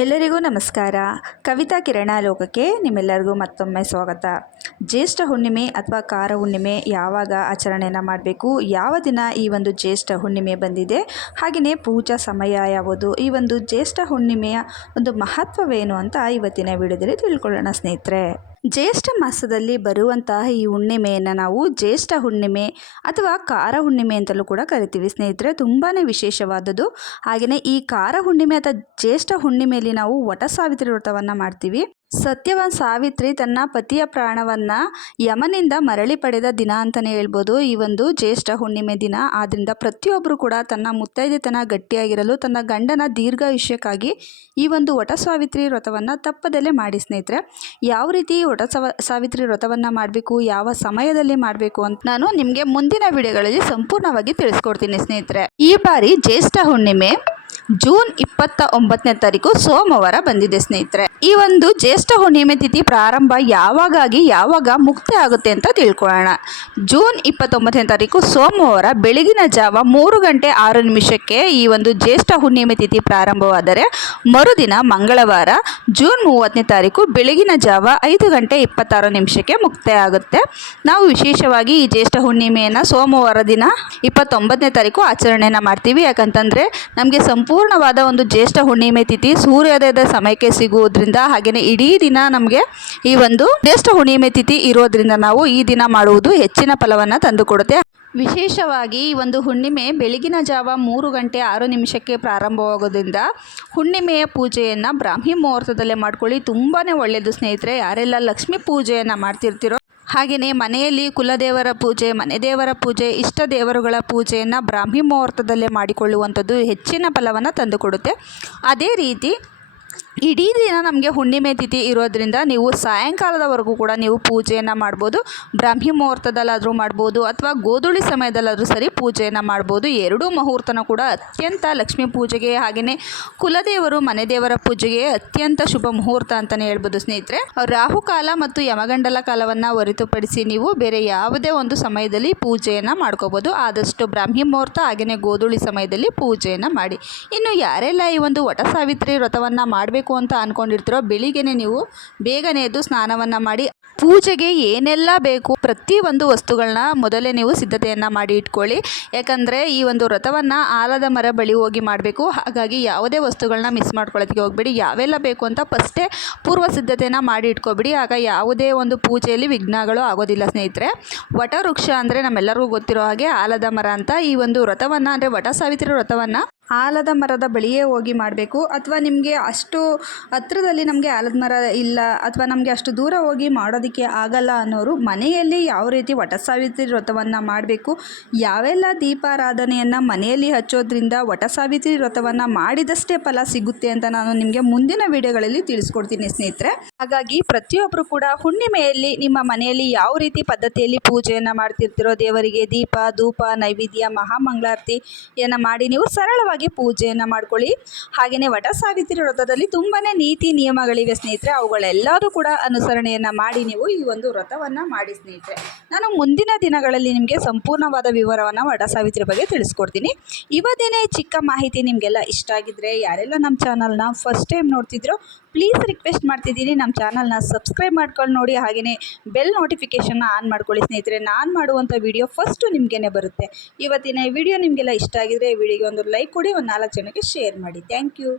ಎಲ್ಲರಿಗೂ ನಮಸ್ಕಾರ. ಕವಿತಾ ಕಿರಣ ಲೋಕಕ್ಕೆ ನಿಮ್ಮೆಲ್ಲರಿಗೂ ಮತ್ತೊಮ್ಮೆ ಸ್ವಾಗತ. ಜ್ಯೇಷ್ಠ ಹುಣ್ಣಿಮೆ ಅಥವಾ ಕಾರ ಹುಣ್ಣಿಮೆ ಯಾವಾಗ ಆಚರಣೆಯನ್ನು ಮಾಡಬೇಕು, ಯಾವ ದಿನ ಈ ಒಂದು ಜ್ಯೇಷ್ಠ ಹುಣ್ಣಿಮೆ ಬಂದಿದೆ, ಹಾಗೆಯೇ ಪೂಜಾ ಸಮಯ ಯಾವುದು, ಈ ಒಂದು ಜ್ಯೇಷ್ಠ ಹುಣ್ಣಿಮೆಯ ಒಂದು ಮಹತ್ವವೇನು ಅಂತ ಇವತ್ತಿನ ವಿಡಿಯೋದಲ್ಲಿ ತಿಳ್ಕೊಳ್ಳೋಣ ಸ್ನೇಹಿತರೆ. ಜ್ಯೇಷ್ಠ ಮಾಸದಲ್ಲಿ ಬರುವಂತಹ ಈ ಹುಣ್ಣಿಮೆಯನ್ನು ನಾವು ಜ್ಯೇಷ್ಠ ಹುಣ್ಣಿಮೆ ಅಥವಾ ಕಾರ ಹುಣ್ಣಿಮೆ ಅಂತಲೂ ಕೂಡ ಕರಿತೀವಿ ಸ್ನೇಹಿತರೆ. ತುಂಬಾ ವಿಶೇಷವಾದದ್ದು. ಹಾಗೆಯೇ ಈ ಕಾರ ಹುಣ್ಣಿಮೆ ಅಥವಾ ಜ್ಯೇಷ್ಠ ಹುಣ್ಣಿಮೆಯಲ್ಲಿ ನಾವು ವಟ ಸಾವಿತ್ರಿ ವ್ರತವನ್ನು ಮಾಡ್ತೀವಿ. ಸತ್ಯವಾನ್ ಸಾವಿತ್ರಿ ತನ್ನ ಪತಿಯ ಪ್ರಾಣವನ್ನು ಯಮನಿಂದ ಮರಳಿ ಪಡೆದ ದಿನ ಅಂತಲೇ ಹೇಳ್ಬೋದು ಈ ಒಂದು ಜ್ಯೇಷ್ಠ ಹುಣ್ಣಿಮೆ ದಿನ. ಆದ್ದರಿಂದ ಪ್ರತಿಯೊಬ್ಬರು ಕೂಡ ತನ್ನ ಮುತ್ತೈದೆತನ ಗಟ್ಟಿಯಾಗಿರಲು, ತನ್ನ ಗಂಡನ ದೀರ್ಘಾಯುಷ್ಯಕ್ಕಾಗಿ ಈ ಒಂದು ವಟ ಸಾವಿತ್ರಿ ವ್ರತವನ್ನು ತಪ್ಪದಲ್ಲೇ ಮಾಡಿ ಸ್ನೇಹಿತರೆ. ಯಾವ ರೀತಿ ವಟ ಸಾವಿತ್ರಿ ವ್ರತವನ್ನು ಮಾಡಬೇಕು, ಯಾವ ಸಮಯದಲ್ಲಿ ಮಾಡಬೇಕು ಅಂತ ನಾನು ನಿಮಗೆ ಮುಂದಿನ ವಿಡಿಯೋಗಳಲ್ಲಿ ಸಂಪೂರ್ಣವಾಗಿ ತಿಳಿಸ್ಕೊಡ್ತೀನಿ ಸ್ನೇಹಿತರೆ. ಈ ಬಾರಿ ಜ್ಯೇಷ್ಠ ಹುಣ್ಣಿಮೆ ಜೂನ್ 29ನೇ ತಾರೀಕು ಸೋಮವಾರ ಬಂದಿದೆ ಸ್ನೇಹಿತರೆ. ಈ ಒಂದು ಜ್ಯೇಷ್ಠ ಹುಣ್ಣಿಮೆ ತಿಥಿ ಪ್ರಾರಂಭ ಯಾವಾಗ ಮುಕ್ತಿ ಆಗುತ್ತೆ ಅಂತ ತಿಳ್ಕೊಳ್ಳೋಣ. ಜೂನ್ 29ನೇ ತಾರೀಕು ಸೋಮವಾರ ಬೆಳಗಿನ ಜಾವ 3:06 ಈ ಒಂದು ಜ್ಯೇಷ್ಠ ಹುಣ್ಣಿಮೆ ತಿಥಿ ಪ್ರಾರಂಭವಾದರೆ, ಮರುದಿನ ಮಂಗಳವಾರ ಜೂನ್ 30ನೇ ತಾರೀಕು ಬೆಳಗಿನ ಜಾವ 5:26 ಮುಕ್ತಾಯ ಆಗುತ್ತೆ. ನಾವು ವಿಶೇಷವಾಗಿ ಈ ಜ್ಯೇಷ್ಠ ಹುಣ್ಣಿಮೆಯನ್ನು ಸೋಮವಾರ ದಿನ 29ನೇ ತಾರೀಕು ಆಚರಣೆಯನ್ನು ಮಾಡ್ತೀವಿ. ಯಾಕಂತಂದರೆ ನಮಗೆ ಸಂಪೂರ್ಣವಾದ ಒಂದು ಜ್ಯೇಷ್ಠ ಹುಣ್ಣಿಮೆ ತಿಥಿ ಸೂರ್ಯೋದಯದ ಸಮಯಕ್ಕೆ ಸಿಗುವುದರಿಂದ, ಹಾಗೆಯೇ ಇಡೀ ದಿನ ನಮಗೆ ಈ ಒಂದು ಜ್ಯೇಷ್ಠ ಹುಣ್ಣಿಮೆ ತಿಥಿ ಇರೋದ್ರಿಂದ ನಾವು ಈ ದಿನ ಮಾಡುವುದು ಹೆಚ್ಚಿನ ಫಲವನ್ನು ತಂದುಕೊಡುತ್ತೆ. ವಿಶೇಷವಾಗಿ ಈ ಒಂದು ಹುಣ್ಣಿಮೆ ಬೆಳಗಿನ ಜಾವ 3:06 ಪ್ರಾರಂಭವಾಗೋದ್ರಿಂದ ಹುಣ್ಣಿಮೆಯ ಪೂಜೆಯನ್ನು ಬ್ರಾಹ್ಮಿ ಮುಹೂರ್ತದಲ್ಲೇ ಮಾಡ್ಕೊಳ್ಳಿ. ತುಂಬಾ ಒಳ್ಳೆಯದು ಸ್ನೇಹಿತರೆ. ಯಾರೆಲ್ಲ ಲಕ್ಷ್ಮೀ ಪೂಜೆಯನ್ನು ಮಾಡ್ತಿರ್ತೀರೋ, ಹಾಗೆಯೇ ಮನೆಯಲ್ಲಿ ಕುಲದೇವರ ಪೂಜೆ, ಮನೆ ದೇವರ ಪೂಜೆ, ಇಷ್ಟ ದೇವರುಗಳ ಪೂಜೆಯನ್ನು ಬ್ರಾಹ್ಮಿ ಮುಹೂರ್ತದಲ್ಲೇ ಮಾಡಿಕೊಳ್ಳುವಂಥದ್ದು ಹೆಚ್ಚಿನ ಫಲವನ್ನು ತಂದುಕೊಡುತ್ತೆ. ಅದೇ ರೀತಿ ಇಡೀ ದಿನ ನಮಗೆ ಹುಣ್ಣಿಮೆ ತಿಥಿ ಇರೋದ್ರಿಂದ ನೀವು ಸಾಯಂಕಾಲದವರೆಗೂ ಕೂಡ ನೀವು ಪೂಜೆಯನ್ನು ಮಾಡ್ಬೋದು. ಬ್ರಾಹ್ಮಿ ಮುಹೂರ್ತದಲ್ಲಾದರೂ ಮಾಡ್ಬೋದು ಅಥವಾ ಗೋಧೂಳಿ ಸಮಯದಲ್ಲಾದರೂ ಸರಿ ಪೂಜೆಯನ್ನು ಮಾಡ್ಬೋದು. ಎರಡೂ ಮುಹೂರ್ತನೂ ಕೂಡ ಅತ್ಯಂತ ಲಕ್ಷ್ಮೀ ಪೂಜೆಗೆ, ಹಾಗೆಯೇ ಕುಲದೇವರು ಮನೆ ದೇವರ ಪೂಜೆಗೆ ಅತ್ಯಂತ ಶುಭ ಮುಹೂರ್ತ ಅಂತಲೇ ಹೇಳ್ಬೋದು ಸ್ನೇಹಿತರೆ. ರಾಹುಕಾಲ ಮತ್ತು ಯಮಗಂಡಲ ಕಾಲವನ್ನು ಹೊರತುಪಡಿಸಿ ನೀವು ಬೇರೆ ಯಾವುದೇ ಒಂದು ಸಮಯದಲ್ಲಿ ಪೂಜೆಯನ್ನು ಮಾಡ್ಕೋಬೋದು. ಆದಷ್ಟು ಬ್ರಾಹ್ಮಿ ಮುಹೂರ್ತ ಹಾಗೆಯೇ ಗೋಧೂಳಿ ಸಮಯದಲ್ಲಿ ಪೂಜೆಯನ್ನು ಮಾಡಿ. ಇನ್ನು ಯಾರೆಲ್ಲ ಈ ಒಂದು ವಟ ಸಾವಿತ್ರಿ ವ್ರತವನ್ನು ಮಾಡಬೇಕು ಅಂತ ಅಂದ್ಕೊಂಡಿರ್ತೀರೋ, ಬೆಳಿಗ್ಗೆನೇ ನೀವು ಬೇಗನೆ ಎದ್ದು ಸ್ನಾನವನ್ನು ಮಾಡಿ ಪೂಜೆಗೆ ಏನೆಲ್ಲ ಬೇಕು ಪ್ರತಿಯೊಂದು ವಸ್ತುಗಳನ್ನ ಮೊದಲೇ ನೀವು ಸಿದ್ಧತೆಯನ್ನು ಮಾಡಿ ಇಟ್ಕೊಳ್ಳಿ. ಯಾಕಂದರೆ ಈ ಒಂದು ವ್ರತವನ್ನು ಆಲದ ಮರ ಬಳಿ ಹೋಗಿ ಮಾಡಬೇಕು. ಹಾಗಾಗಿ ಯಾವುದೇ ವಸ್ತುಗಳನ್ನ ಮಿಸ್ ಮಾಡ್ಕೊಳ್ಳೋದಕ್ಕೆ ಹೋಗಬೇಡಿ. ಯಾವೆಲ್ಲ ಬೇಕು ಅಂತ ಫಸ್ಟೇ ಪೂರ್ವ ಸಿದ್ಧತೆಯನ್ನು ಮಾಡಿ ಇಟ್ಕೊಬಿಡಿ. ಆಗ ಯಾವುದೇ ಒಂದು ಪೂಜೆಯಲ್ಲಿ ವಿಘ್ನಗಳು ಆಗೋದಿಲ್ಲ ಸ್ನೇಹಿತರೆ. ವಟ ವೃಕ್ಷ ಅಂದರೆ ನಮ್ಮೆಲ್ಲರಿಗೂ ಗೊತ್ತಿರೋ ಹಾಗೆ ಆಲದ ಮರ ಅಂತ. ಈ ಒಂದು ವ್ರತವನ್ನು ಅಂದರೆ ವಟ ಸಾವಿತ್ರಿ ವ್ರತವನ್ನು ಆಲದ ಮರದ ಬಳಿಯೇ ಹೋಗಿ ಮಾಡಬೇಕು. ಅಥವಾ ನಿಮಗೆ ಅಷ್ಟು ಹತ್ರದಲ್ಲಿ ನಮಗೆ ಆಲದ ಮರ ಇಲ್ಲ ಅಥವಾ ನಮಗೆ ಅಷ್ಟು ದೂರ ಹೋಗಿ ಮಾಡೋದಕ್ಕೆ ಆಗಲ್ಲ ಅನ್ನೋರು ಮನೆಯಲ್ಲಿ ಯಾವ ರೀತಿ ವಟ ಸಾವಿತ್ರಿ ವ್ರತವನ್ನು ಮಾಡಬೇಕು, ಯಾವೆಲ್ಲ ದೀಪಾರಾಧನೆಯನ್ನು ಮನೆಯಲ್ಲಿ ಹಚ್ಚೋದ್ರಿಂದ ವಟ ಸಾವಿತ್ರಿ ವ್ರತವನ್ನು ಮಾಡಿದಷ್ಟೇ ಫಲ ಸಿಗುತ್ತೆ ಅಂತ ನಾನು ನಿಮಗೆ ಮುಂದಿನ ವಿಡಿಯೋಗಳಲ್ಲಿ ತಿಳಿಸ್ಕೊಡ್ತೀನಿ ಸ್ನೇಹಿತರೆ. ಹಾಗಾಗಿ ಪ್ರತಿಯೊಬ್ಬರು ಕೂಡ ಹುಣ್ಣಿಮೆಯಲ್ಲಿ ನಿಮ್ಮ ಮನೆಯಲ್ಲಿ ಯಾವ ರೀತಿ ಪದ್ಧತಿಯಲ್ಲಿ ಪೂಜೆಯನ್ನು ಮಾಡ್ತಿರ್ತೀರೋ, ದೇವರಿಗೆ ದೀಪ ಧೂಪ ನೈವೇದ್ಯ ಮಹಾಮಂಗಳಾರತಿಯನ್ನು ಮಾಡಿ ನೀವು ಸರಳವಾಗಿ ಪೂಜೆಯನ್ನು ಮಾಡ್ಕೊಳ್ಳಿ. ಹಾಗೆಯೇ ವಟ ಸಾವಿತ್ರಿ ವ್ರತದಲ್ಲಿ ತುಂಬಾ ನೀತಿ ನಿಯಮಗಳಿವೆ ಸ್ನೇಹಿತರೆ. ಅವುಗಳೆಲ್ಲರೂ ಕೂಡ ಅನುಸರಣೆಯನ್ನು ಮಾಡಿ ನೀವು ಈ ಒಂದು ವ್ರತವನ್ನು ಮಾಡಿ ಸ್ನೇಹಿತರೆ. ನಾನು ಮುಂದಿನ ದಿನಗಳಲ್ಲಿ ನಿಮಗೆ ಸಂಪೂರ್ಣವಾದ ವಿವರವನ್ನು ವಟ ಸಾವಿತ್ರಿ ಬಗ್ಗೆ ತಿಳಿಸ್ಕೊಡ್ತೀನಿ. ಇವತ್ತಿನ ಚಿಕ್ಕ ಮಾಹಿತಿ ನಿಮಗೆಲ್ಲ ಇಷ್ಟ ಆಗಿದ್ರೆ, ಯಾರೆಲ್ಲ ನಮ್ಮ ಚಾನಲ್ನ ಫಸ್ಟ್ ಟೈಮ್ ನೋಡ್ತಿದ್ರೋ ಪ್ಲೀಸ್ ರಿಕ್ವೆಸ್ಟ್ ಮಾಡ್ತಿದ್ದೀನಿ, ನಮ್ಮ ಚಾನಲ್ನ ಸಬ್ಸ್ಕ್ರೈಬ್ ಮಾಡ್ಕೊಂಡು ನೋಡಿ. ಹಾಗೆಯೇ ಬೆಲ್ ನೋಟಿಫಿಕೇಷನ್ನ ಆನ್ ಮಾಡ್ಕೊಳ್ಳಿ ಸ್ನೇಹಿತರೆ. ನಾನು ಮಾಡುವಂಥ ವಿಡಿಯೋ ಫಸ್ಟು ನಿಮಗೇ ಬರುತ್ತೆ. ಇವತ್ತಿನ ಈ ವಿಡಿಯೋ ನಿಮಗೆಲ್ಲ ಇಷ್ಟ ಆಗಿದ್ರೆ ಈ ವಿಡಿಯೋಗೆ ಒಂದು ಲೈಕ್ ಕೊಡಿ, ಒಂದು 4 ಜನಕ್ಕೆ ಶೇರ್ ಮಾಡಿ. Thank you.